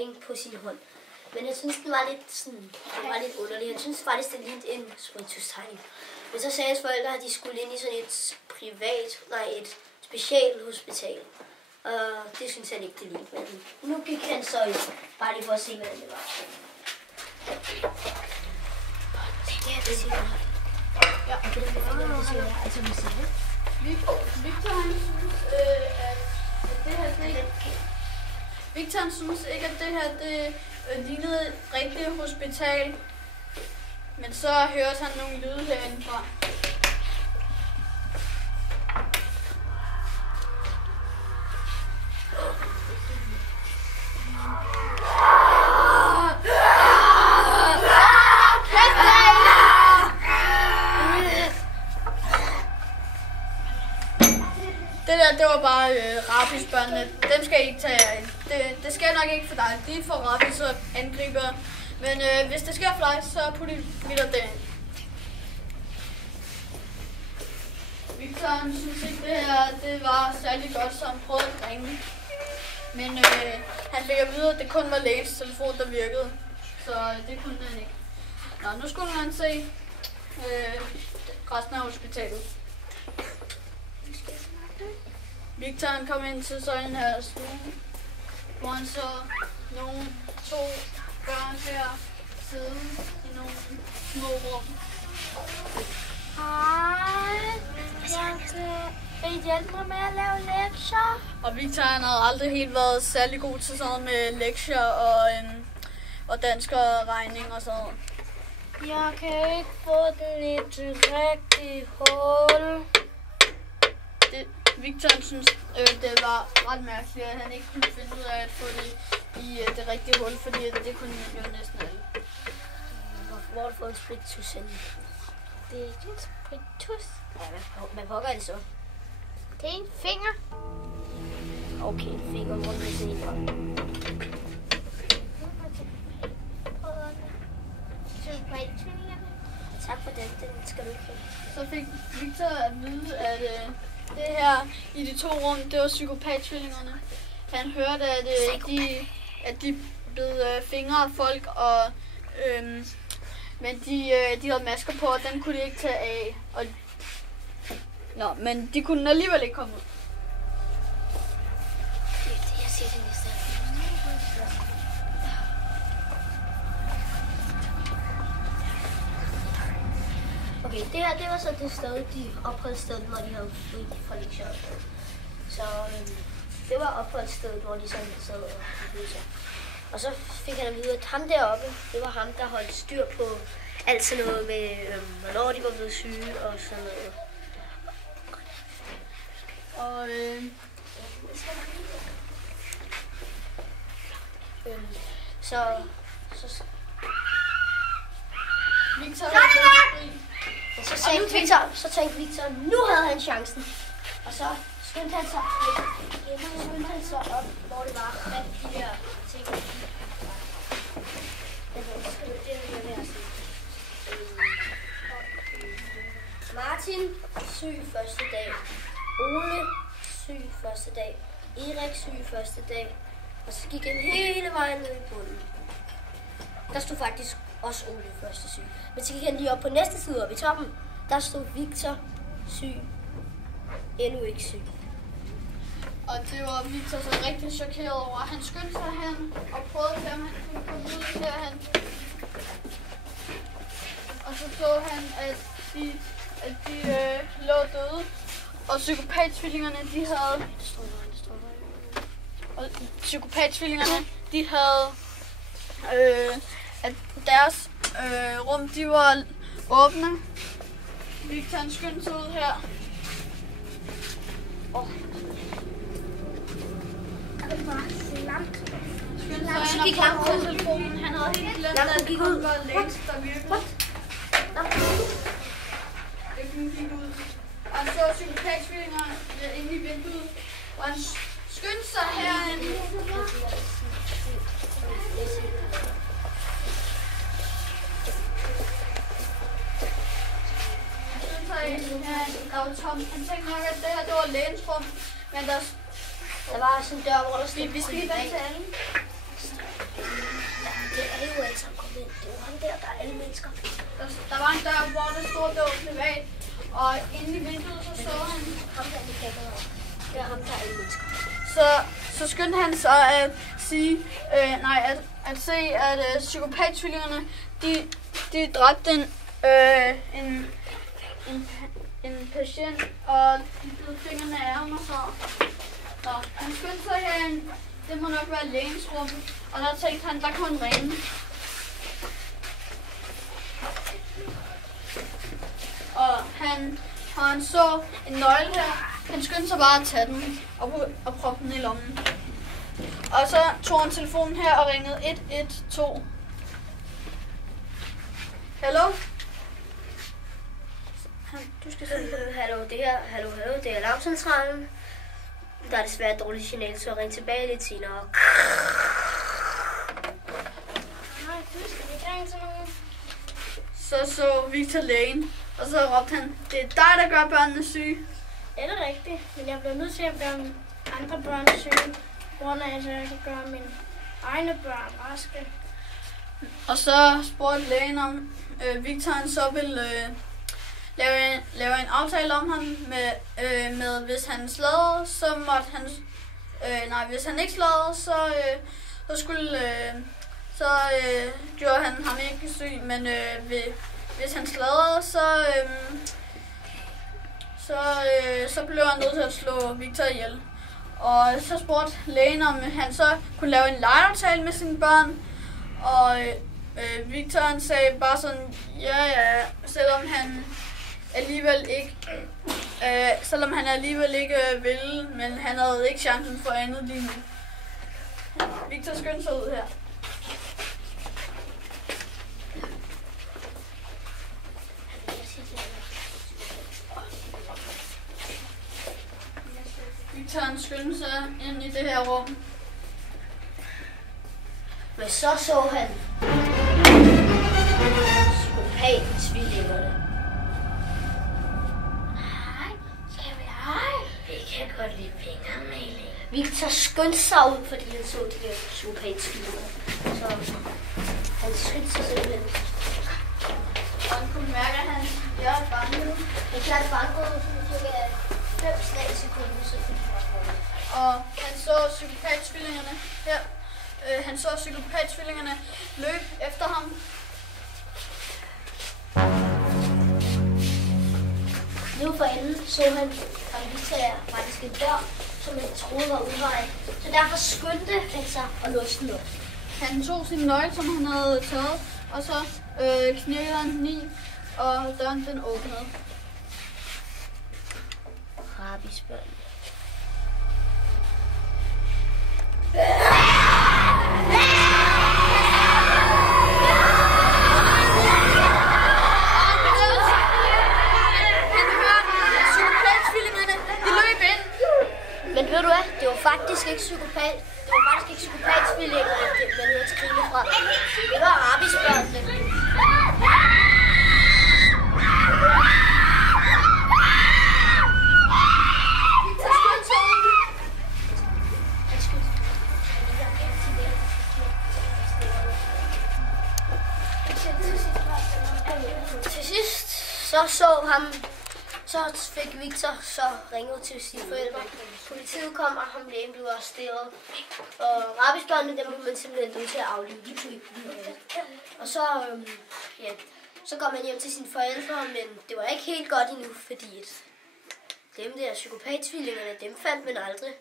tegning på sin hånd. Men jeg synes, den var lidt underlig. Jeg synes faktisk, det lignede en spiritus-tegning. Men så sagde hans forældre, at de skulle ind i sådan et specialhospital. Og det synes han ikke, det lignede. Men nu gik han så ind, bare lige for at se, hvordan det var. Det her, det siger jeg. Ja, og det siger jeg. Altså, hvad siger det? Victor, han synes, at det her, det Victor, han synes ikke, at det her, det lignede et rigtigt hospital. Men så hørte han nogle lyde herindefra. Det var bare rabiesbørnene. Dem skal I ikke tage af. Det sker nok ikke for dig. De får rabies og angriber. Men hvis det sker for dig, så putter Victor det ind. Victor synes ikke, det her det var særlig godt, så han prøvede at ringe. Men han fik at vide, at det kun var lægens telefon, der virkede. Så det kunne han ikke. Nå, nu skulle han se resten af hospitalet. Victor han kom ind til sådan en her stue, hvor han så nogle 2 børn her sidde i nogle små rum. Hej, vil I hjælpe mig med at lave lektier? Og Victor han havde aldrig helt været særlig god til sådan med lektier og dansk og regning og sådan noget. Jeg kan ikke få den i et rigtigt hul. Victor synes, det var ret mærkeligt, at han ikke kunne finde ud af at få det i det rigtige hul, fordi det kunne jo næsten alle. Hvor har du fået en spiritus henne? Det er ikke en spiritus. Ja, hvad pokker er det så? Det er en finger. Okay, en finger, hvor kan jeg se fra? Tak for den skal du ikke have. Så fik Victor at vide, at det her i de 2 rum, det var psykopat-tvillingerne. Han hørte, at de blev fingre af folk, og, men de havde masker på, og den kunne de ikke tage af. Men de kunne alligevel ikke komme ud. Jeg siger det næste. Okay, det her, det var så det sted, de opholdsstedet, hvor de havde fri fra lektier. Så det var opholdsstedet, hvor de sådan sad og hyggede sig. Og så fik han at vide, at ham deroppe, det var ham, der holdt styr på alt sådan noget med, hvornår de var blevet syge og sådan noget. Og Så tænkte Victor, nu havde han chancen. Og så skyndte han sig op, hvor det var med de her ting. Martin, syg første dag. Ole, syg første dag. Erik, syg første dag. Og så gik han hele vejen ned i bunden. Der stod faktisk også Ole første syg. Men så gik han lige op på næste side op i toppen. Der stod Victor syg. Endnu ikke syg. Og det var Victor så rigtig chokeret over. Han skyndte sig hen og prøvede at se, om han kunne komme ud herhen. Og så han, at de lå døde. Og psykopat-tvillingerne, de havde... Og psykopat-tvillingerne, de havde... at deres rum, de var åbne. Victor han skyndte sig ud her. Det var langt. Så gik langt på telefonen. Han havde helt glemt, at det kun var lægens, der virkede. Det gik ud. Og han så psykopat-tvillingerne inde i vinduet. Og han skyndte sig herhen. Der var tomt. Han tænkte nok, at det her det var lægens rum. Men der var sådan en dør, hvor der stod... Vi skal lige vente til alle. mennesker. Der var en dør, hvor der stod, det var privat. Og inde i vinduet, så så han. Ham der med kameraet. Det er ham, der er alle mennesker. Så skyndte han så at sige, at se, at psykopattvillingerne, de dræbte en patient, og de blev fingrene af ham og så. Så han skyndte sig herind. Det må nok være lægens rum. Og der tænkte han, der kunne han ringe. Og han så en nøgle her. Han skyndte sig bare at tage den og proppe den i lommen. Og så tog han telefonen her og ringede 112. Hallo? Du skal sige, hallo, det er alarmcentralen. Der er desværre et dårligt signal, så ring tilbage lidt senere. Nej, du skal ikke ringe til nogen. Så Victor lægen, og så råbte han, det er dig, der gør børnene syge. Er det rigtigt? Men jeg bliver nødt til at gøre andre børn syge, på grund af, at jeg kan gøre mine egne børn raske. Og så spurgte lægen om Victor han så ville lave en aftale om ham med hvis han sladrede, så måtte han hvis han ikke sladrede, så gjorde han ham ikke syg, men hvis han sladrede, så blev han nødt til at slå Victor ihjel. Og så spurgte lægen, om han så kunne lave en legeaftale med sine børn, og Victor han sagde bare sådan, ja, selvom han alligevel ikke ville, men han havde ikke chancen for andet lige nu. Victor skyndte sig ud her. Victor han skyndte sig ind i det her rum. Men så han psykopat-tvillingerne. Vi kan godt lide fingermaling. Victor skyndte sig ud, fordi han så de der psykopat-tvillinger. Så han skyndte sig simpelthen. Og han kunne mærke, at han gjorde banket. Han klarte banket for cirka 5 slag i sekunder, så fik han banket. Og han så psykopat-tvillingerne her. Han så psykopat-tvillingerne løbe efter ham. Nu for enden så han, at Victor faktisk en dør, som han troede var udvej. Så derfor skyndte han sig og låste den op. Han tog sin nøgle, som han havde taget, og så knirkede han den i, og døren den åbnede. Rabiesbørn. Men ved du hvad? Det var faktisk ikke psykopat-tvillingerne, man hørte skrige fra. Det var rabiesbørnene. Til sidst så fik Victor så ringet til sine forældre. Politiet kom, og ham lægen blev arresteret. Og rabiesbørnene, dem blev man simpelthen nødt til at aflive. Og så kom man hjem til sine forældre, men det var ikke helt godt endnu, fordi dem der psykopat-tvillingerne, dem fandt man aldrig.